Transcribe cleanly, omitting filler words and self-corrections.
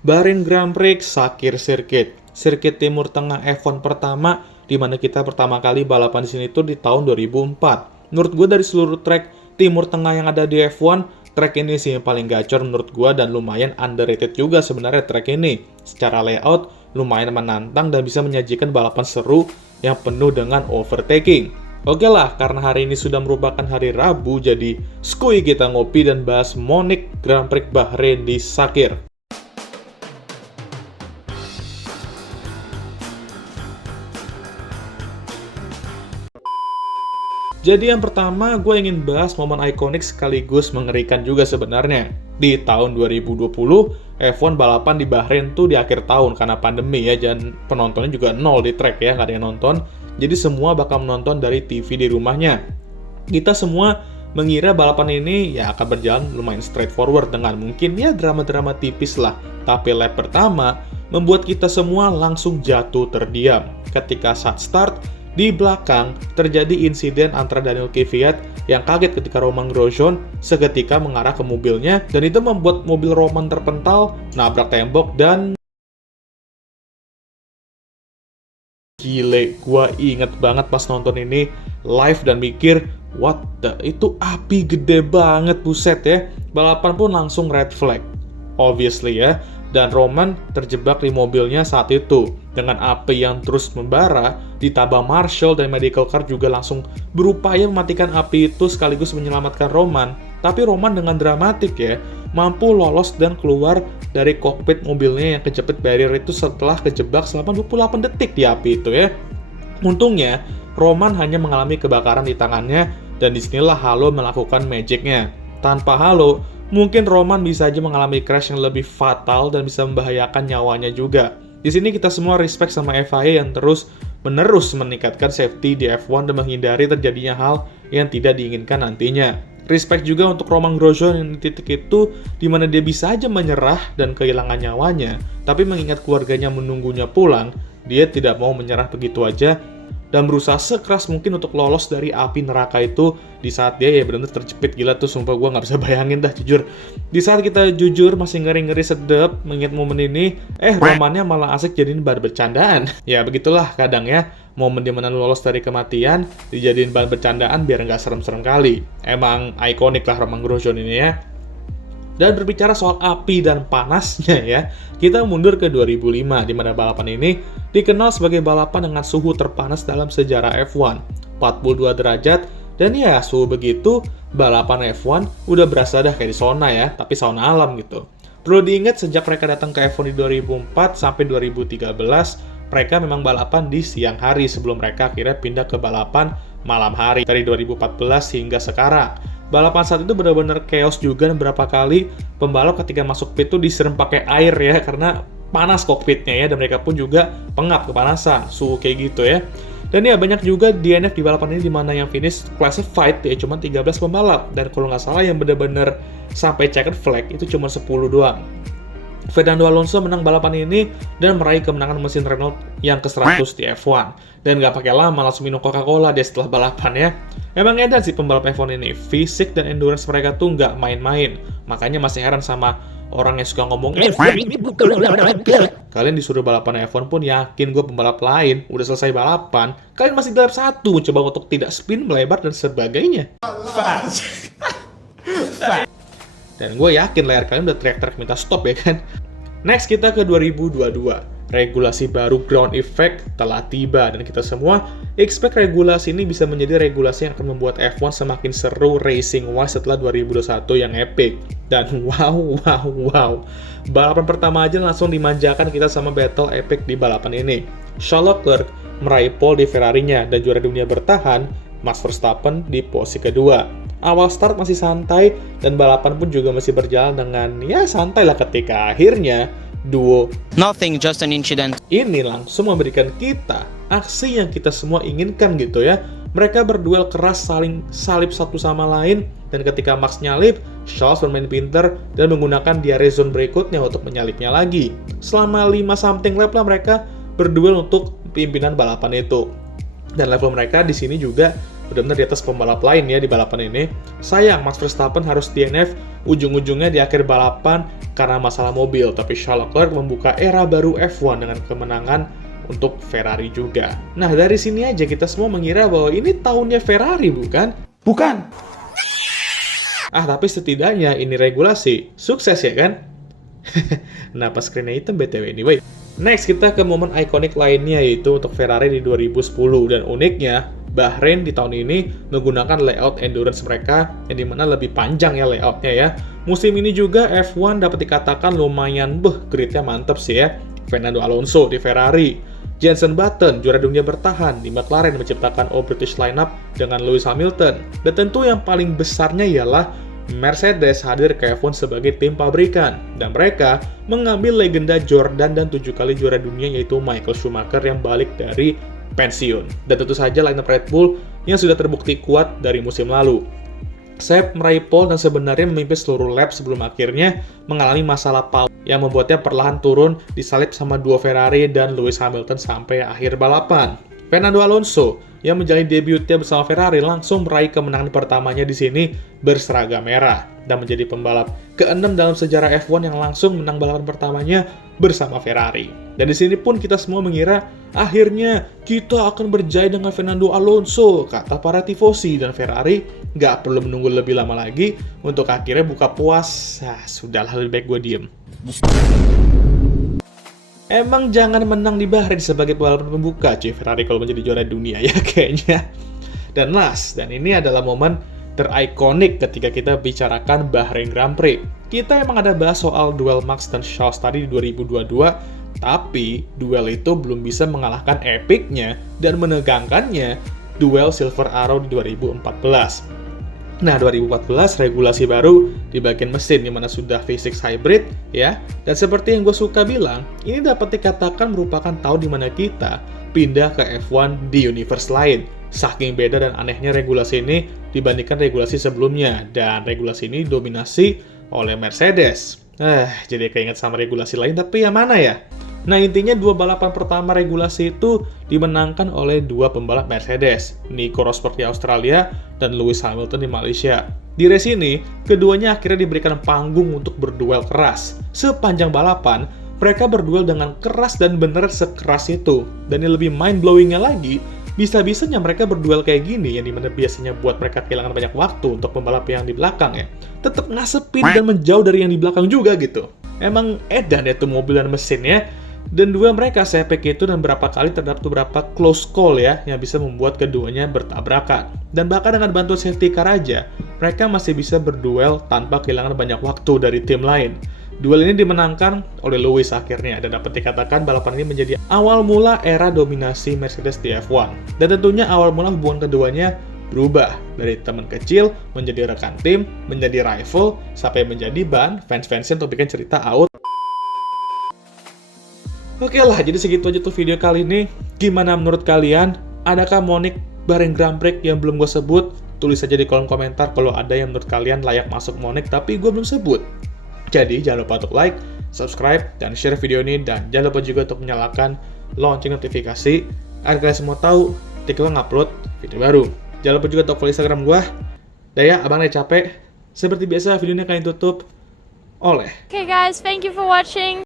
Bahrain Grand Prix Sakir Circuit. Sirkuit Timur Tengah F1 pertama, di mana kita pertama kali balapan di sini tuh di tahun 2004. Menurut gue dari seluruh track Timur Tengah yang ada di F1, track ini sih yang paling gacor menurut gue dan lumayan underrated juga sebenarnya track ini. Secara layout, lumayan menantang dan bisa menyajikan balapan seru yang penuh dengan overtaking. Oke lah, karena hari ini sudah merupakan hari Rabu, jadi skuy kita ngopi dan bahas Munich Grand Prix Bahrain di Sakir. Jadi yang pertama, gue ingin bahas momen ikonik sekaligus mengerikan juga sebenarnya. Di tahun 2020, F1 balapan di Bahrain tuh di akhir tahun karena pandemi ya, dan penontonnya juga nol di track ya, nggak ada yang nonton. Jadi semua bakal menonton dari TV di rumahnya. Kita semua mengira balapan ini ya akan berjalan lumayan straightforward dengan mungkin ya drama-drama tipis lah. Tapi lap pertama membuat kita semua langsung jatuh terdiam. Ketika saat start, di belakang terjadi insiden antara Daniel Kvyat yang kaget ketika Romain Grosjean seketika mengarah ke mobilnya, dan itu membuat mobil Romain terpental, nabrak tembok, dan gile, gua inget banget pas nonton ini live dan mikir, what the, itu api gede banget, buset ya. Balapan pun langsung red flag, obviously ya. Dan Romain terjebak di mobilnya saat itu. Dengan api yang terus membara, ditambah Marshall dan medical car juga langsung berupaya mematikan api itu sekaligus menyelamatkan Romain. Tapi Romain dengan dramatik ya, mampu lolos dan keluar dari kokpit mobilnya yang kejepit barrier itu setelah kejebak selama 28 detik di api itu ya. Untungnya, Romain hanya mengalami kebakaran di tangannya, dan disinilah Halo melakukan magicnya. Tanpa Halo, mungkin Romain bisa aja mengalami crash yang lebih fatal dan bisa membahayakan nyawanya juga. Di sini kita semua respect sama FIA yang terus-menerus meningkatkan safety di F1 dan menghindari terjadinya hal yang tidak diinginkan nantinya. Respect juga untuk Romain Grosjean yang di titik itu di mana dia bisa aja menyerah dan kehilangan nyawanya, tapi mengingat keluarganya menunggunya pulang, dia tidak mau menyerah begitu aja dan berusaha sekeras mungkin untuk lolos dari api neraka itu di saat dia ya benar-benar terjepit. Gila tuh, sumpah gue nggak bisa bayangin dah jujur. Di saat kita jujur masih ngeri-ngeri sedep mengingat momen ini, Romainnya malah asik jadiin bahan bercandaan. Ya begitulah kadang ya, momen dimana lolos dari kematian dijadiin bahan bercandaan biar nggak serem-serem kali. Emang ikonik lah Romain Grosjean ini ya. Dan berbicara soal api dan panasnya ya, kita mundur ke 2005, di mana balapan ini dikenal sebagai balapan dengan suhu terpanas dalam sejarah F1, 42 derajat, dan ya suhu begitu, balapan F1 udah berasa dah kayak di sauna ya, tapi sauna alam gitu. Perlu diingat sejak mereka datang ke F1 di 2004 sampai 2013, mereka memang balapan di siang hari sebelum mereka akhirnya pindah ke balapan malam hari dari 2014 hingga sekarang. Balapan saat itu benar-benar chaos juga, dan beberapa kali pembalap ketika masuk pit itu diserem pakai air ya, karena panas kokpitnya ya, dan mereka pun juga pengap kepanasan, suhu kayak gitu ya. Dan ya banyak juga DNF di balapan ini, dimana yang finish classified ya cuma 13 pembalap, dan kalau nggak salah yang benar-benar sampai checkered flag itu cuma 10 doang. Fernando Alonso menang balapan ini dan meraih kemenangan mesin Renault yang ke-100 di F1. Dan nggak pakai lama langsung minum Coca-Cola dia setelah balapan ya. Emang edan sih pembalap F1 ini, fisik dan endurance mereka tuh nggak main-main. Makanya masih heran sama orang yang suka ngomong, kalian disuruh balapan F1 pun yakin gue pembalap lain udah selesai balapan, kalian masih di lap 1 mencoba untuk tidak spin, melebar, dan sebagainya. Dan gue yakin layar kalian udah teriak-teriak minta stop ya kan. Next kita ke 2022. Regulasi baru ground effect telah tiba, dan kita semua expect regulasi ini bisa menjadi regulasi yang akan membuat F1 semakin seru racing-wise setelah 2021 yang epic. Dan wow, balapan pertama aja langsung dimanjakan kita sama battle epic di balapan ini. Charles Leclerc meraih pole di Ferrari-nya, dan juara dunia bertahan Max Verstappen di posisi kedua. Awal start masih santai, dan balapan pun juga masih berjalan dengan ya santai lah, ketika akhirnya duo Nothing, just an incident ini langsung memberikan kita aksi yang kita semua inginkan gitu ya. Mereka berduel keras, saling salip satu sama lain, dan ketika Max nyalip, Charles bermain pinter dan menggunakan DRS zone berikutnya untuk menyalipnya lagi. Selama 5-something lap lah mereka berduel untuk pimpinan balapan itu. Dan level mereka di sini juga benar-benar di atas pembalap lain ya di balapan ini. Sayang, Max Verstappen harus DNF ujung-ujungnya di akhir balapan karena masalah mobil. Tapi Charles Leclerc membuka era baru F1 dengan kemenangan untuk Ferrari juga. Nah, dari sini aja kita semua mengira bahwa ini tahunnya Ferrari, bukan? Bukan. Tapi setidaknya ini regulasi. Sukses ya kan? Kenapa screen-nya hitam BTW anyway? Next, kita ke momen ikonik lainnya yaitu untuk Ferrari di 2010. Dan uniknya, Bahrain di tahun ini menggunakan layout endurance mereka yang dimana lebih panjang ya layoutnya ya. Musim ini juga F1 dapat dikatakan lumayan gridnya mantep sih ya. Fernando Alonso di Ferrari, Jenson Button juara dunia bertahan di McLaren menciptakan All British lineup dengan Lewis Hamilton. Dan tentu yang paling besarnya ialah Mercedes hadir ke F1 sebagai tim pabrikan. Dan mereka mengambil legenda Jordan dan 7 kali juara dunia yaitu Michael Schumacher yang balik dari pensiun. Dan tentu saja lineup Red Bull yang sudah terbukti kuat dari musim lalu. Seb meraih pole dan sebenarnya memimpin seluruh lap sebelum akhirnya mengalami masalah power yang membuatnya perlahan turun disalip sama dua Ferrari dan Lewis Hamilton sampai akhir balapan. Fernando Alonso yang menjalani debutnya bersama Ferrari langsung meraih kemenangan pertamanya di sini berseragam merah dan menjadi pembalap ke-6 dalam sejarah F1 yang langsung menang balapan pertamanya bersama Ferrari. Dan di sini pun kita semua mengira akhirnya kita akan berjaya dengan Fernando Alonso, kata para tifosi, dan Ferrari nggak perlu menunggu lebih lama lagi untuk akhirnya buka puas. Sudahlah, lebih baik gue diem. Emang jangan menang di Bahrain sebagai pembalap pembuka cuy Ferrari kalau menjadi juara dunia ya kayaknya. Dan last, dan ini adalah momen terikonik ketika kita bicarakan Bahrain Grand Prix. Kita emang ada bahas soal duel Max dan Charles tadi di 2022, tapi duel itu belum bisa mengalahkan epicnya dan menegangkannya duel Silver Arrow di 2014. Nah, 2014 regulasi baru di bagian mesin dimana sudah V6 hybrid ya. Dan seperti yang gue suka bilang, ini dapat dikatakan merupakan tahun dimana kita pindah ke F1 di universe lain. Saking beda dan anehnya regulasi ini dibandingkan regulasi sebelumnya. Dan regulasi ini dominasi oleh Mercedes. Jadi keinget sama regulasi lain, tapi yang mana ya? Nah, intinya dua balapan pertama regulasi itu dimenangkan oleh dua pembalap Mercedes, Nico Rosberg di Australia dan Lewis Hamilton di Malaysia. Di race ini, keduanya akhirnya diberikan panggung untuk berduel keras. Sepanjang balapan, mereka berduel dengan keras dan bener sekeras itu. Dan yang lebih mind-blowing-nya lagi, bisa-bisanya mereka berduel kayak gini, yang dimana biasanya buat mereka kehilangan banyak waktu untuk pembalap yang di belakang ya. Tetap ngasepin dan menjauh dari yang di belakang juga gitu. Emang edan ya tuh mobil dan mesinnya. Dan dua mereka sepek itu dan berapa kali terdapat beberapa close call ya yang bisa membuat keduanya bertabrakan. Dan bahkan dengan bantuan safety car aja, mereka masih bisa berduel tanpa kehilangan banyak waktu dari tim lain. Duel ini dimenangkan oleh Lewis akhirnya dan dapat dikatakan balapan ini menjadi awal mula era dominasi Mercedes di F1. Dan tentunya awal mula hubungan keduanya berubah dari teman kecil menjadi rekan tim, menjadi rival, sampai menjadi bahan fans-fansnya untuk bikin cerita out. Oke lah, jadi segitu aja tuh video kali ini. Gimana menurut kalian? Adakah Monik Bahrain Grand Prix yang belum gue sebut? Tulis aja di kolom komentar kalau ada yang menurut kalian layak masuk Monik tapi gue belum sebut. Jadi jangan lupa untuk like, subscribe, dan share video ini. Dan jangan lupa juga untuk menyalakan lonceng notifikasi agar kalian semua tahu ketika gue ngupload video baru. Jangan lupa juga untuk follow Instagram gue. Daya, abang udah capek. Seperti biasa video ini akan ditutup oleh Okay guys, thank you for watching.